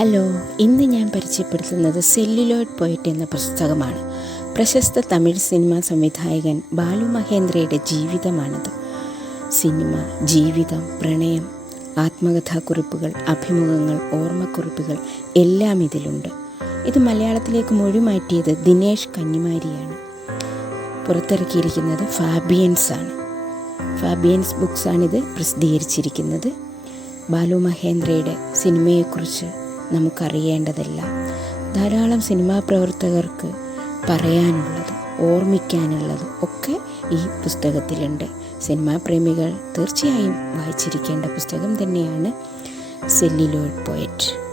Hello, ഇന്ന് ഞാൻ പരിചയപ്പെടുത്തുന്നത് സെല്ലുലോയിഡ് പോയറ്റ് എന്ന പുസ്തകമാണ്. പ്രശസ്ത തമിഴ് സിനിമാ സംവിധായകൻ ബാലു മഹേന്ദ്രയുടെ ജീവിതമാണിത്. സിനിമ, ജീവിതം, പ്രണയം, ആത്മകഥാക്കുറിപ്പുകൾ, അഭിമുഖങ്ങൾ, ഓർമ്മക്കുറിപ്പുകൾ എല്ലാം ഇതിലുണ്ട്. ഇത് മലയാളത്തിലേക്ക് മൊഴിമാറ്റിയത് ദിനേശ് കന്നിമാരിയാണ്. പുറത്തിറക്കിയിരിക്കുന്നത് ഫാബിയൻസ് ആണ്. ഫാബിയൻസ് ബുക്സാണിത് പ്രസിദ്ധീകരിച്ചിരിക്കുന്നത്. ബാലു മഹേന്ദ്രയുടെ സിനിമയെക്കുറിച്ച് നമുക്കറിയേണ്ടതെല്ലാം, ധാരാളം സിനിമാ പ്രവർത്തകർക്ക് പറയാനുള്ളത്, ഓർമ്മിക്കാനുള്ളത് ഒക്കെ ഈ പുസ്തകത്തിലുണ്ട്. സിനിമാ പ്രേമികൾ തീർച്ചയായും വായിച്ചിരിക്കേണ്ട പുസ്തകം തന്നെയാണ് സെല്ലുലോയിഡ് പോയറ്റ്.